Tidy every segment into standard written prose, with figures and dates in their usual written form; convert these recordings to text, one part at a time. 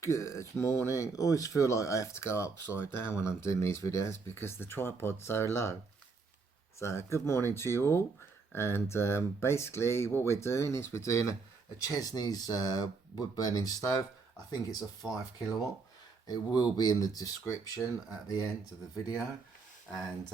Good morning. Always feel like I have to go upside down when I'm doing these videos because the tripod's so low. So good morning to you all, and basically what we're doing is we're doing a Chesneys wood burning stove. I think it's a 5 kilowatt. It will be in the description at the end of the video, and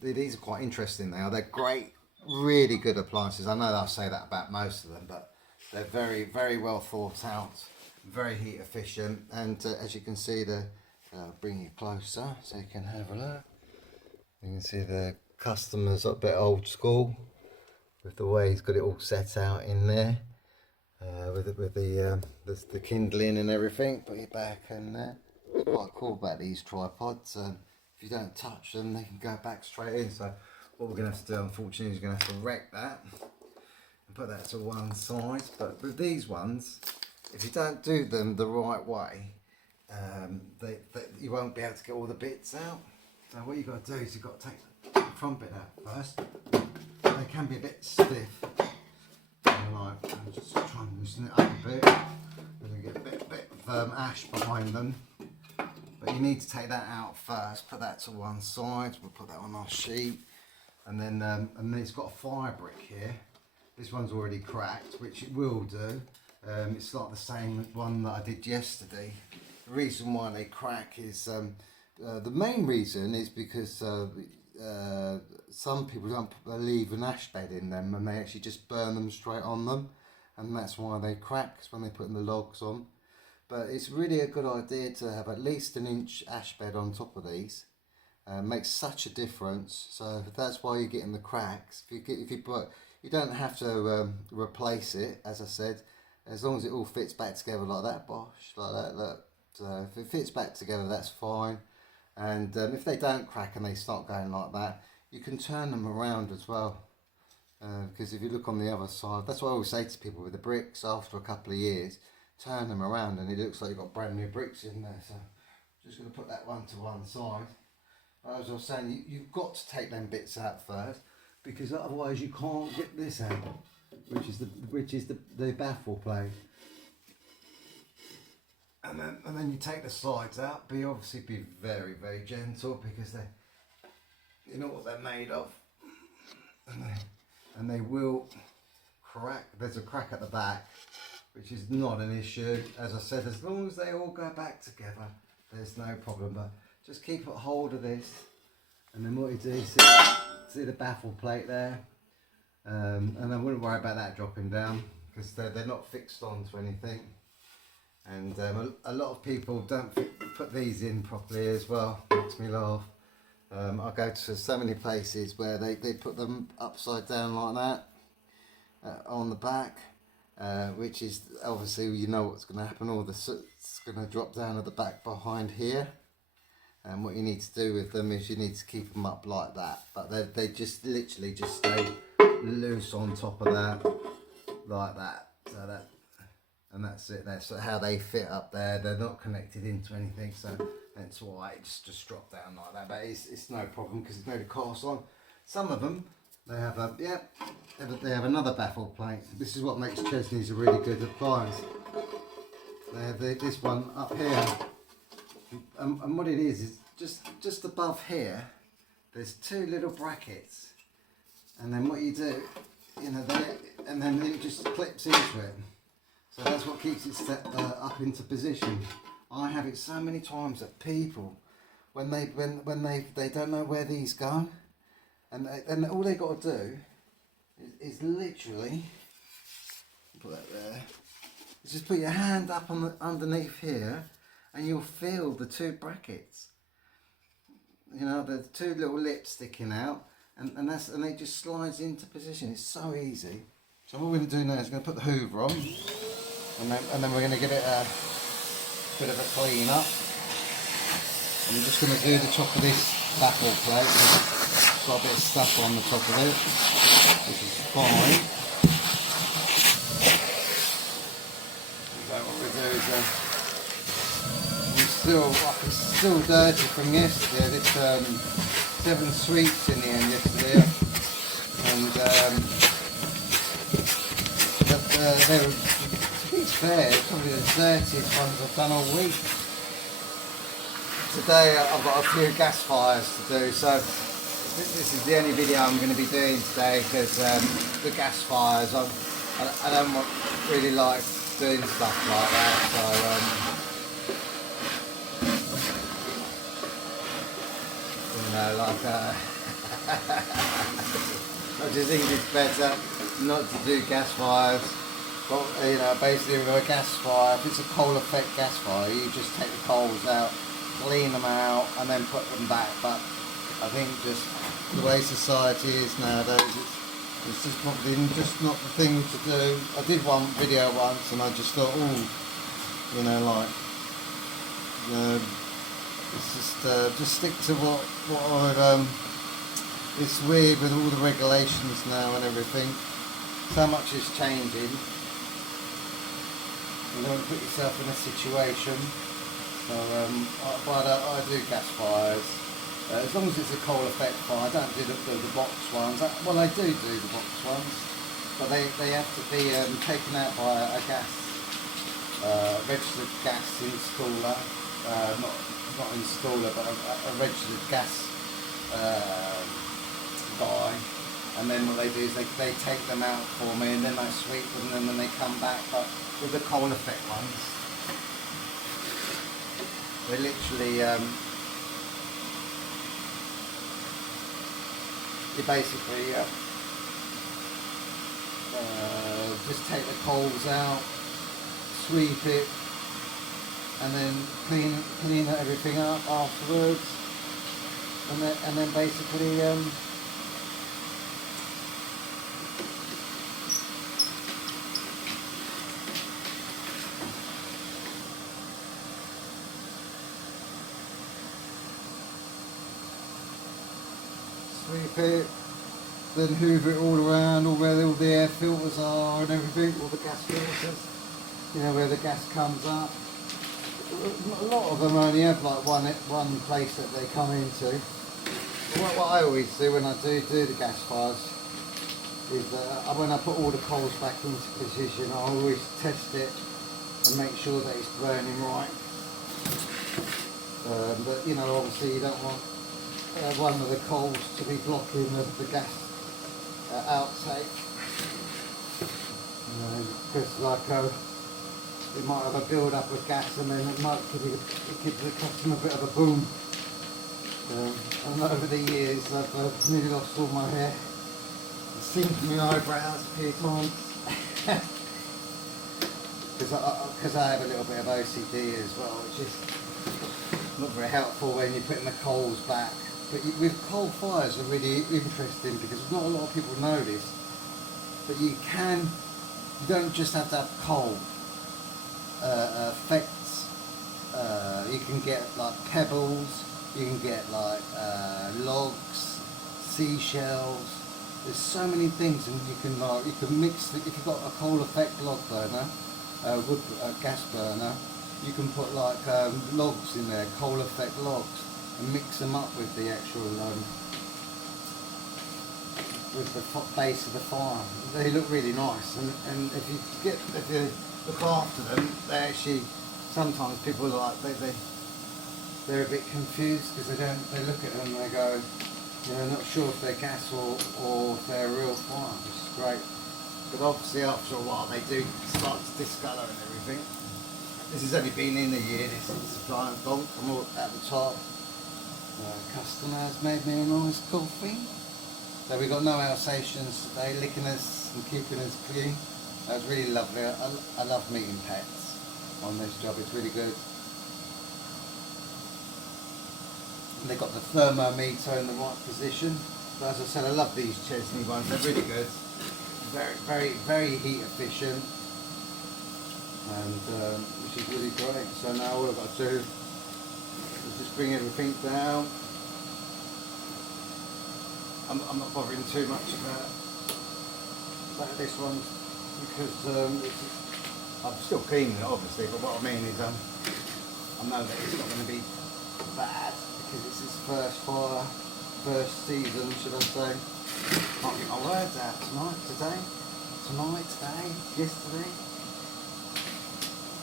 these are quite interesting. They're great, really good appliances. I know I say that about most of them, but they're very well thought out, very heat efficient, and as you can see, bring you closer so you can have a look. You can see the customer's a bit old school with the way he's got it all set out in there, with the kindling and everything. Put your back in there. What's quite cool about these tripods, if you don't touch them, they can go back straight in. So what we're going to have to do, unfortunately, is we're going to have to wreck that and put that to one side. But with these ones, if you don't do them the right way, you won't be able to get all the bits out. So what you've got to do is you've got to take the front bit out first. They can be a bit stiff. I'm just try and loosen it up a bit. And you get a bit of ash behind them. But you need to take that out first. Put that to one side. We'll put that on our sheet. And then it's got a fire brick here. This one's already cracked, which it will do. It's like the same one that I did yesterday. The reason why they crack is the main reason is because some people don't leave an ash bed in them, and they actually just burn them straight on them, and that's why they crack when they put the logs on. But it's really a good idea to have at least an inch ash bed on top of these. Makes such a difference. So that's why you're getting the cracks. You don't have to replace it, as I said. As long as it all fits back together like that, bosh, like that, look. So if it fits back together, that's fine. And if they don't crack and they start going like that, you can turn them around as well. Because if you look on the other side, that's what I always say to people with the bricks, after a couple of years, turn them around and it looks like you've got brand new bricks in there. So just going to put that one to one side. But as I was saying, you've got to take them bits out first, because otherwise you can't get this out, which is the baffle plate. And then you take the sides out, but you obviously be very gentle, because you know what they're made of, and they will crack. There's a crack at the back, which is not an issue. As I said, as long as they all go back together, there's no problem. But just keep a hold of this, and then what you do is see the baffle plate there, and I wouldn't worry about that dropping down, because they're not fixed onto anything. And a lot of people don't put these in properly as well. Makes me laugh. I go to so many places where they put them upside down like that on the back, which is obviously, you know what's going to happen. All the soot's going to drop down at the back behind here. And what you need to do with them is you need to keep them up like that. But they just literally just stay loose on top of that, like that. So and that's it. That's how they fit up there. They're not connected into anything, so that's why it just drop down like that. But it's no problem, because it's made of cast on. Some of them, they have they have another baffle plate. This is what makes Chesneys a really good appliance. They have this one up here, and what it is just above here. There's two little brackets, and then what you do, and then it just clips into it. So that's what keeps it set up into position. I have it so many times that people, when they don't know where these go, and all they got to do is literally put that there. Just put your hand up on underneath here, and you'll feel the two brackets. The two little lips sticking out, and it just slides into position. It's so easy. So what we're going to do now is we're going to put the Hoover on. And then we're going to give it a bit of a clean up. I'm just going to do the top of this baffle plate, because it's got a bit of stuff on the top of it, which is fine. So what we do is it's still dirty from yesterday. It's 7 sweeps in the end yesterday, and they were fair, it's probably the dirtiest ones I've done all week. Today I've got a few gas fires to do, so this is the only video I'm going to be doing today because the gas fires, I don't really like doing stuff like that, so you know, like I just think it's better not to do gas fires. But, you know, basically with a gas fire, if it's a coal effect gas fire, you just take the coals out, clean them out, and then put them back. But I think just the way society is nowadays, it's just probably just not the thing to do. I did one video once, and I just thought, oh, you know, like, you know, it's just stick to what I've. It's weird with all the regulations now and everything. So much is changing. You don't put yourself in a situation. So, but I do gas fires. As long as it's a coal effect fire, I don't do the box ones. Well, I do the box ones, but they have to be taken out by a gas registered gas installer, not installer, but a registered gas guy. And then what they do is they take them out for me, and then I sweep them, and then they come back. But with the coal effect ones, they literally you basically just take the coals out, sweep it, and then clean everything up afterwards, and then basically sweep it, then hoover it all around, all where all the air filters are and everything, all the gas filters, you know, where the gas comes up. A lot of them only have like one place that they come into. What I always do when I do the gas fires is that when I put all the coals back into position, I always test it and make sure that it's burning right. But you know, obviously you don't want one of the coals to be blocking the gas outtake, because like it might have a build up of gas, and then it might give the customer a bit of a boom. And over the years I've nearly lost all my hair, singed my eyebrows a few times because I have a little bit of OCD as well, which is not very helpful when you're putting the coals back. But with coal fires are really interesting because not a lot of people know this, but you don't just have to have coal effects. You can get like pebbles, you can get like logs, seashells. There's so many things, and you can mix. If you've got a coal effect log burner, gas burner, you can put like logs in there, coal effect logs, and mix them up with the actual with the base of the fire. They look really nice, and if you look after them, they actually, sometimes people are like they're a bit confused because they look at them and they go, you know, not sure if they're gas or if they're real fire, which is great. But obviously after a while they do start to discolour and everything. This has only been in a year, this appliance donk. I'm all at the top. Customer has made me a nice coffee. So we got no Alsatians today, licking us and keeping us clean. That was really lovely. I love meeting pets on this job, it's really good. And they got the thermometer in the right position. But as I said, I love these Chesney ones, they're really good. Very, very, very heat efficient. And which is really great. So now all I've got to do is just bring everything down. I'm not bothering too much about this one because I'm still cleaning it obviously, but what I mean is I know that it's not going to be bad because it's his first fire, first season, should I say. Can't get my words out today, yesterday.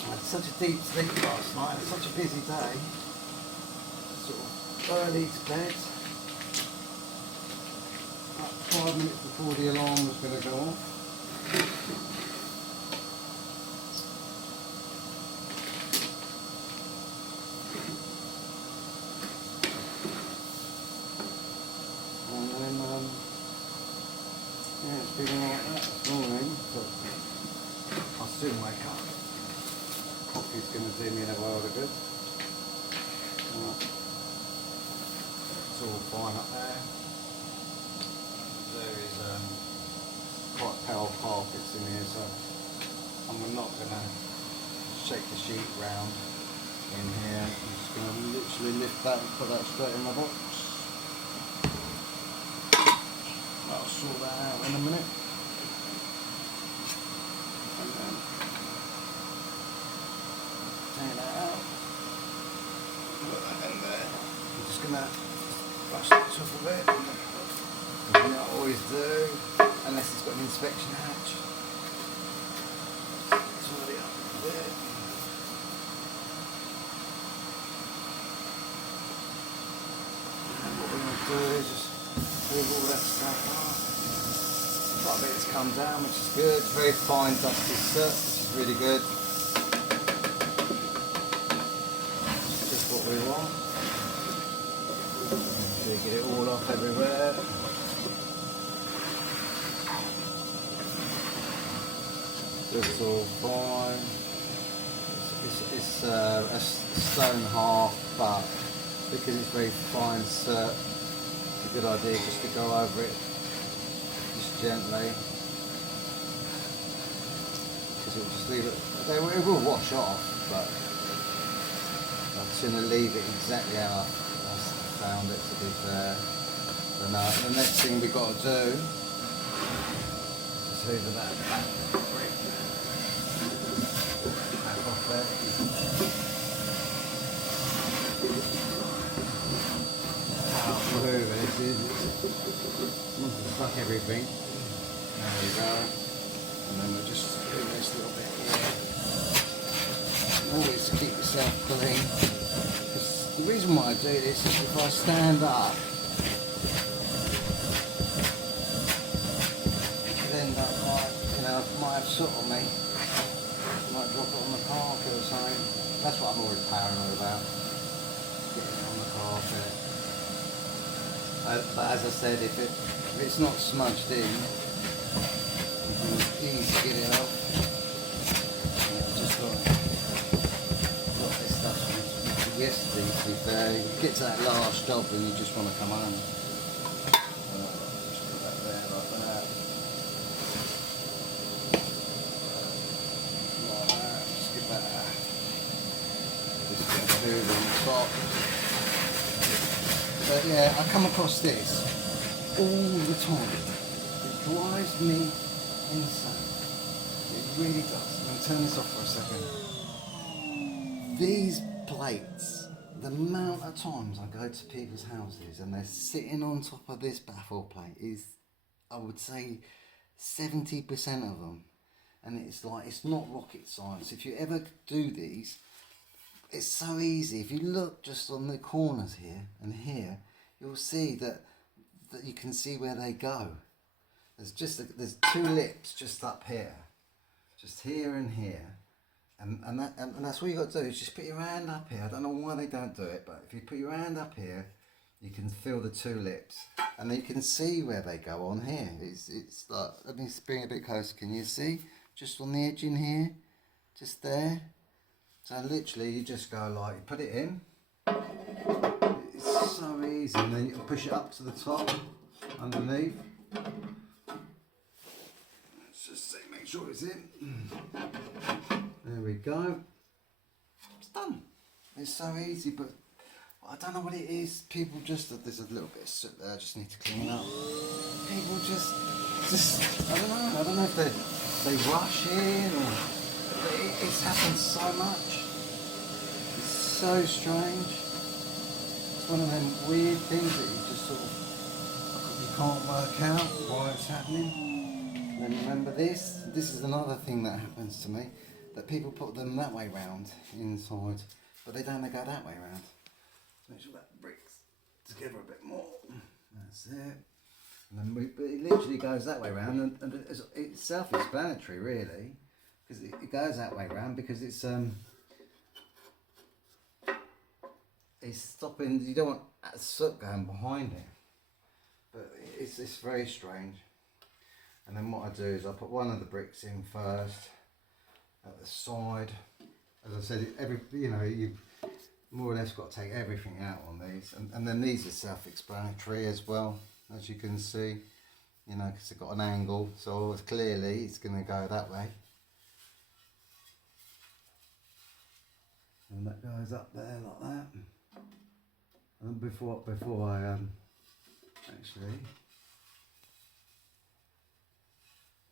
I had such a deep sleep last night, it's such a busy day. Sort of early to bed. About 5 minutes before the alarm was going to go off. And then, yeah, it's been like that this morning, but I'll soon wake up. Coffee's going to do me in a world of good. Right. It's all fine up there. There is quite pale carpets in here, so I'm not going to shake the sheet round in here. I'm just going to literally lift that and put that straight in my box. I'll sort that out in a minute. And then take that out. Put that in there. I'm just going to brush the top of it. I always do, unless it's got an inspection hatch. Tidy up a bit. And what we're going to do is just move all that stuff off. Quite a bit has come down, which is good. Very fine dusty soot, which is really good. Just what we want. Get it all off everywhere. It's all fine. It's a stone half, but because it's very fine soot, it's a good idea just to go over it just gently, because it will just leave it. It will wash off, but I'd sooner leave it exactly how I found it, to be fair. But no, the next thing we've got to do is hoover that back brick back off there. Powerful hoover this is. Once it's stuck everything. There we go. And then we'll just do this little bit here. Always keep yourself clean. The reason why I do this is if I stand up, then that might have soot on me. I might drop it on the carpet or something. That's what I'm always paranoid about, getting it on the carpet. But as I said, if it's not smudged in, you can easily get it off. Just got this stuff yesterday, to be fair. You get to that last job and you just want to come home. Just put that there like that. Like that. Just give that just get the hoover on the top. But yeah, I come across this all the time. It drives me insane. It really does. I'm going to turn this off for a second. These plates, the amount of times I go to people's houses and they're sitting on top of this baffle plate is, I would say, 70% of them. And it's like, it's not rocket science. If you ever do these, it's so easy. If you look just on the corners here and here, you'll see that you can see where they go. There's two lips just up here, just here and here. And that's what you got to do, is just put your hand up here. I don't know why they don't do it, but if you put your hand up here, you can feel the two lips, and you can see where they go on here. It's like, let me bring it a bit closer. Can you see? Just on the edge in here, just there. So literally, you just go like, put it in. It's so easy, and then you push it up to the top, underneath. Let's just see, make sure it's in. There we go. It's done. It's so easy, but I don't know what it is. People just, there's a little bit of soot there, I just need to clean up. People just I don't know if they rush in, or it's happened so much. It's so strange. It's one of them weird things that you just sort of, you can't work out why it's happening. And then remember this is another thing that happens to me. that people put them that way round inside, but they don't, they go that way round. Make sure that bricks together a bit more. That's it. And then it literally goes that way round, and it's self-explanatory really, because it goes that way round because it's stopping. You don't want soot going behind it, but it's very strange. And then what I do is I put one of the bricks in first at the side. As I said, you've more or less got to take everything out on these, and then these are self-explanatory as well, as you can see, because they've got an angle, so clearly it's going to go that way, and that goes up there like that. And before I actually,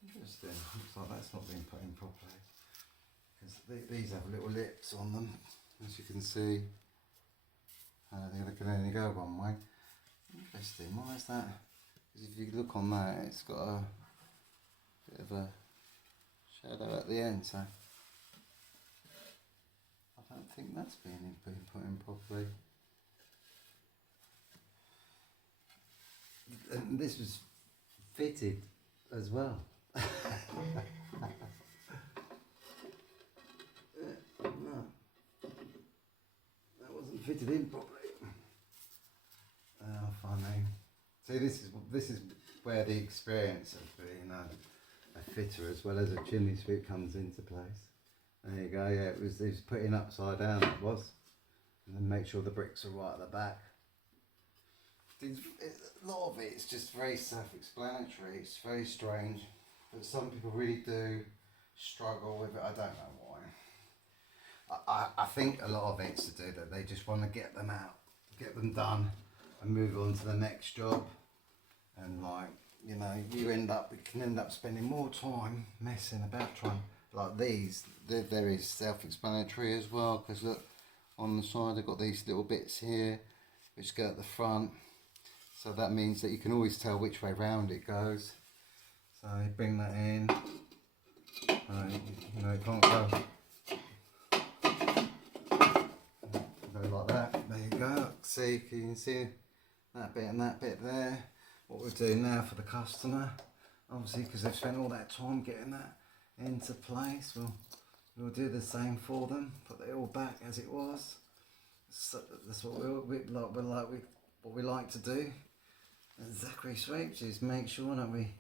interesting, looks like that's not been put in properly, because these have little lips on them, as you can see. They can only go one way. Interesting, why is that? Because if you look on that, it's got a bit of a shadow at the end, so I don't think that's been put in properly. And this was fitted as well. No, that wasn't fitted in properly. Oh, funny. See, this is where the experience of being a fitter as well as a chimney sweep comes into place. There you go. Yeah, it was putting upside down. It was, and then make sure the bricks are right at the back. A lot of it's just very self-explanatory. It's very strange, but some people really do struggle with it. I don't know why. I think a lot of it's to do that they just want to get them out, get them done, and move on to the next job. And you can end up spending more time messing about trying. Like these, they're very self-explanatory as well, because look, on the side I've got these little bits here which go at the front. So that means that you can always tell which way round it goes. So you bring that in. It can't go like that. There you go. See, can you see that bit and that bit there? What we're doing now for the customer, obviously, because they've spent all that time getting that into place, we'll do the same for them. Put it all back as it was. So that's what we like to do. And Zachary sweeps is make sure that we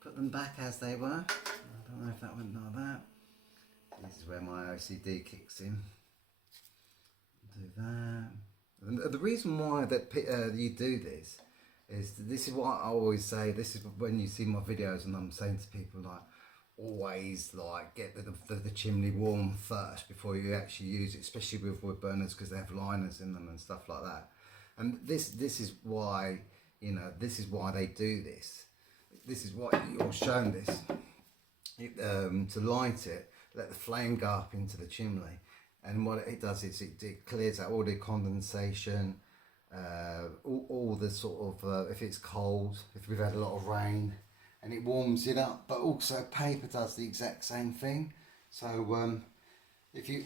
put them back as they were. I don't know if that went like that. This is where my OCD kicks in. Do that. And the reason why that you do this is what I always say. This is when you see my videos and I'm saying to people always get the chimney warm first before you actually use it, especially with wood burners, because they have liners in them and stuff like that. And this is why they do this. This is why you're shown this to light it, let the flame go up into the chimney, and what it does is it clears out all the condensation, all the sort of if it's cold, if we've had a lot of rain, and it warms it up. But also paper does the exact same thing. So if you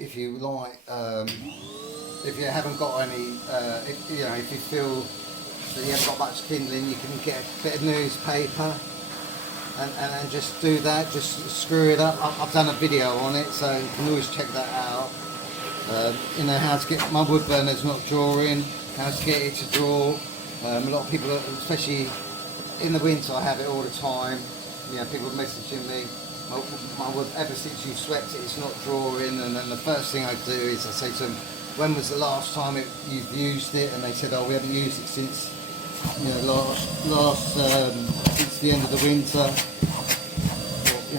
haven't got any, if you feel that you haven't got much kindling, you can get a bit of newspaper and just do that, just screw it up. I've done a video on it, so you can always check that out. How to get my wood burners not drawing, how to get it to draw. A lot of people, especially in the winter, I have it all the time. People messaging me, my wood, ever since you've swept it, it's not drawing. And then the first thing I do is I say to them, when was the last time you've used it? And they said, oh, we haven't used it since since the end of the winter,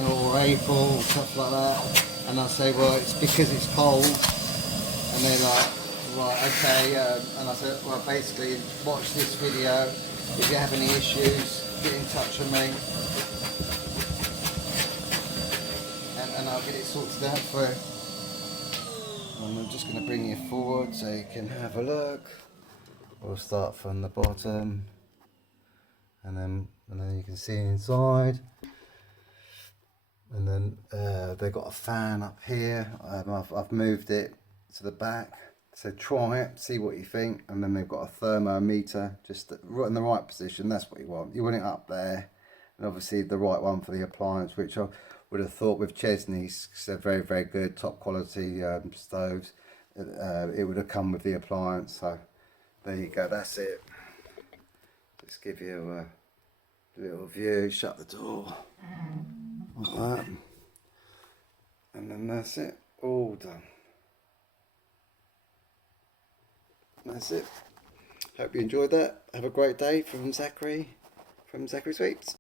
or April, stuff like that. And I say, well, it's because it's cold. And they're like, right, okay. And I said, well, basically, watch this video. If you have any issues, get in touch with me, and I'll get it sorted out for you. And I'm just going to bring you forward so you can have a look. We'll start from the bottom, and then you can see inside. And then they've got a fan up here. I've moved it to the back. So try it, see what you think. And then they've got a thermometer, just right in the right position. That's what you want. You want it up there. And obviously the right one for the appliance, which I would have thought with Chesneys, because they're very, very good, top quality stoves. It would have come with the appliance. So there you go, that's it. Just give you a little view, shut the door. Like that. And then that's it, all done. That's it. Hope you enjoyed that. Have a great day from Zachary Sweets.